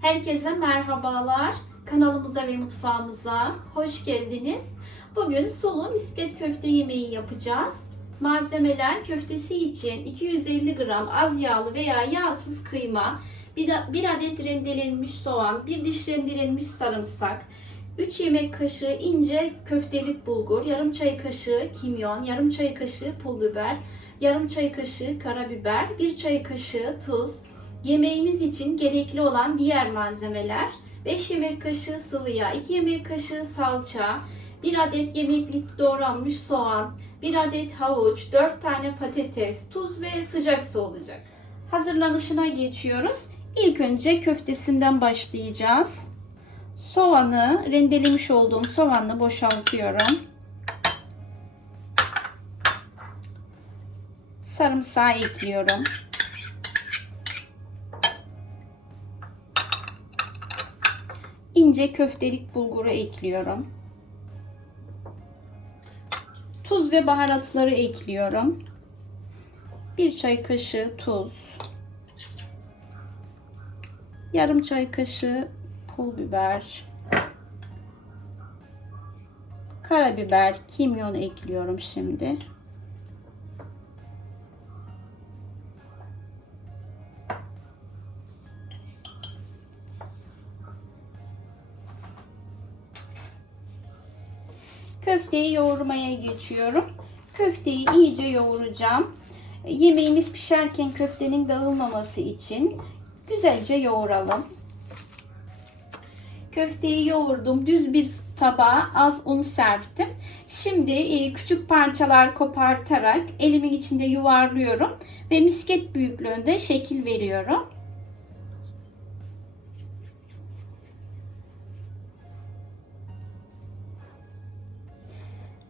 Herkese merhabalar. Kanalımıza ve mutfağımıza hoş geldiniz. Bugün sulu misket köfte yemeği yapacağız. Malzemeler köftesi için 250 gram az yağlı veya yağsız kıyma, bir, de- bir adet rendelenmiş soğan, bir diş rendelenmiş sarımsak, 3 yemek kaşığı ince köftelik bulgur, yarım çay kaşığı kimyon, yarım çay kaşığı pul biber, yarım çay kaşığı karabiber, bir çay kaşığı tuz, Yemeğimiz için gerekli olan diğer malzemeler 5 yemek kaşığı sıvı yağ, 2 yemek kaşığı salça, 1 adet yemeklik doğranmış soğan, 1 adet havuç, 4 tane patates, tuz ve sıcak su olacak. Hazırlanışına geçiyoruz. İlk önce köftesinden başlayacağız. Soğanı, rendelemiş olduğum soğanı boşaltıyorum. Sarımsağı ekliyorum. İnce köftelik bulguru ekliyorum. Tuz ve baharatları ekliyorum. Bir çay kaşığı tuz. Yarım çay kaşığı pul biber. Karabiber, kimyon ekliyorum şimdi. Köfteyi yoğurmaya geçiyorum. Köfteyi iyice yoğuracağım. Yemeğimiz pişerken köftenin dağılmaması için güzelce yoğuralım. Köfteyi yoğurdum. Düz bir tabağa az un serptim. Şimdi e, küçük parçalar kopartarak elimin içinde yuvarlıyorum ve misket büyüklüğünde şekil veriyorum.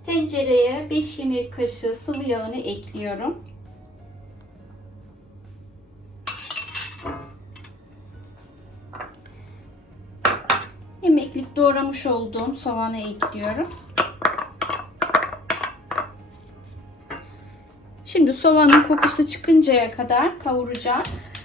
Tencereye 5 yemek kaşığı sıvı yağını ekliyorum. Yemeklik doğramış olduğum soğanı ekliyorum. Şimdi soğanın kokusu çıkıncaya kadar kavuracağız.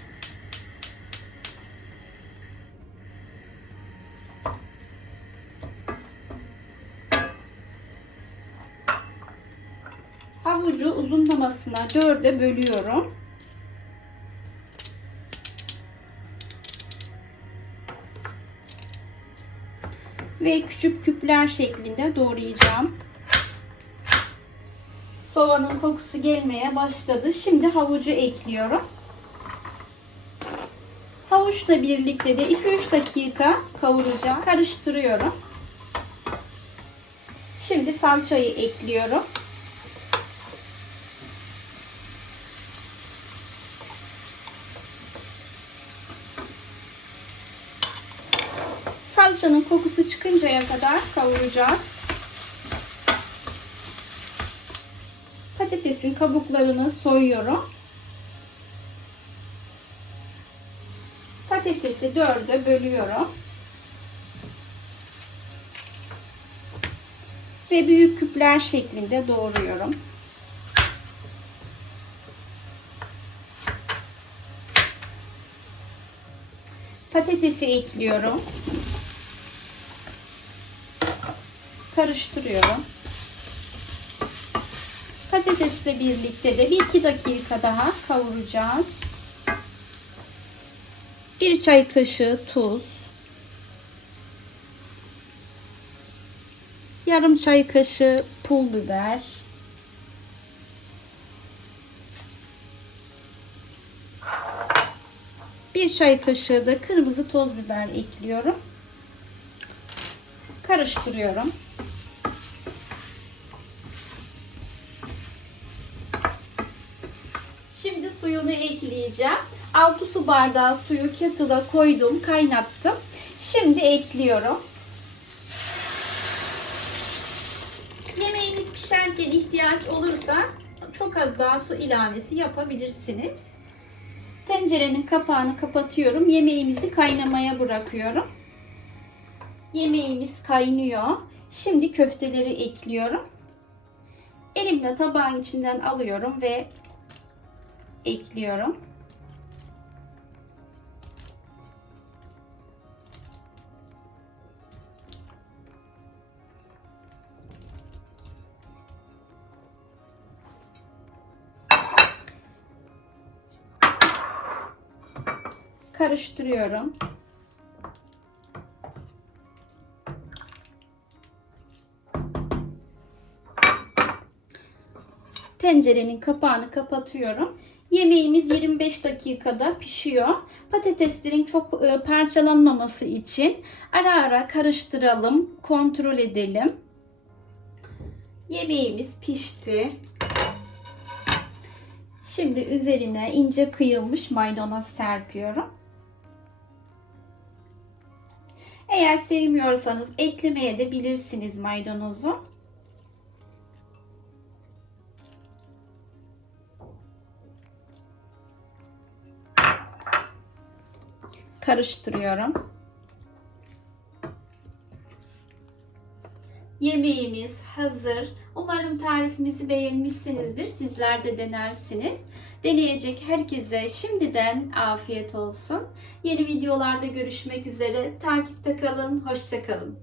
Havucu uzunlamasına dörde bölüyorum. Ve küçük küpler şeklinde doğrayacağım. Soğanın kokusu gelmeye başladı. Şimdi havucu ekliyorum. Havuçla birlikte de 2-3 dakika kavuracağım. Karıştırıyorum. Şimdi salçayı ekliyorum. Salçanın kokusu çıkıncaya kadar kavuracağız. Patatesin kabuklarını soyuyorum. Patatesi dörde bölüyorum. Ve büyük küpler şeklinde doğruyorum. Patatesi ekliyorum. Karıştırıyorum. Patatesle birlikte de bir iki dakika daha kavuracağız. Bir çay kaşığı tuz. Yarım çay kaşığı pul biber. Bir çay kaşığı da kırmızı toz biber ekliyorum. Karıştırıyorum. Şimdi suyunu ekleyeceğim. 6 su bardağı suyu kettle'a koydum, kaynattım. Şimdi ekliyorum. Yemeğimiz pişerken ihtiyaç olursa çok az daha su ilavesi yapabilirsiniz. Tencerenin kapağını kapatıyorum. Yemeğimizi kaynamaya bırakıyorum. Yemeğimiz kaynıyor. Şimdi köfteleri ekliyorum. Elimle tabağın içinden alıyorum ve ekliyorum. karıştırıyorum. Tencerenin kapağını kapatıyorum. Yemeğimiz 25 dakikada pişiyor. Patateslerin çok e, parçalanmaması için ara ara karıştıralım, kontrol edelim. Yemeğimiz pişti. Şimdi üzerine ince kıyılmış maydanoz serpiyorum. Eğer sevmiyorsanız eklemeye de bilirsiniz maydanozu. Karıştırıyorum. Yemeğimiz hazır. Umarım tarifimizi beğenmişsinizdir. Sizler de denersiniz. Deneyecek herkese şimdiden afiyet olsun. Yeni videolarda görüşmek üzere. Takipte kalın. Hoşçakalın.